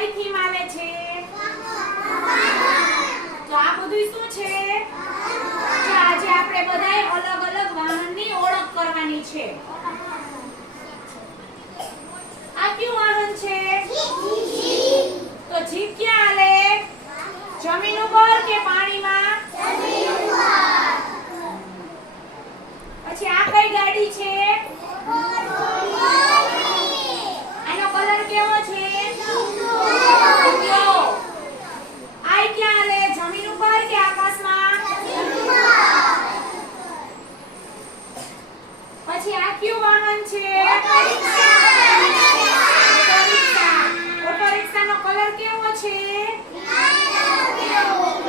કઈ થીમ આવે છે? તો આ બધું શું છે? આજે આપણે બધાએ અલગ અલગ વાહનની ઓળખ કરવાની છે. આ કયું વાહન છે? તો જીપ ક્યાં હાલે? જમીન ઉપર કે પાણીમાં? જમીન ઉપર. પછી આ કઈ ગાડી છે? આનો કલર કેવો છે? લીલો. આ ક્યાં હાલે? જમીન ઉપર કે આકાશમાં? જમીન ઉપર. પછી આ કયું વાહન છે? Auto rickshaw. ઓટો રિક્ષાનો કલર કેવો છે?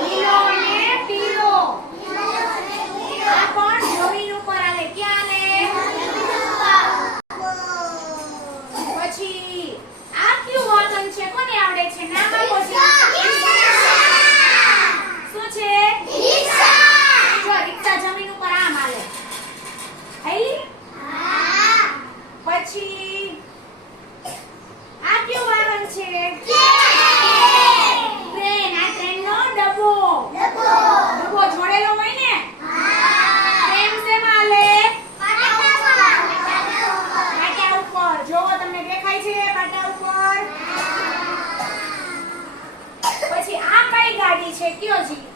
લીલો અને પીળો. આ પણ જમીન ઉપર હાલે. ક્યાં હાલે? પછી આ કયું વાહન છે? કોને આવડે છે? નામ આપો છે. શું છે? રિક્ષા. જો રિક્ષા જમીન ઉપર આમ હાલે. હાલી? હા. પછી આ કયું વાહન છે? ટ્રેન. આ ટ્રેનનો ડબ્બો. ડબ્બો જોડેલો હોય ને? હા. ટ્રેન શેમાં હાલે? પાટા ઉપર. જોવો તમને દેખાય છે પાટા ઉપર? પછી આ કઈ ગાડી છે? કયો જી?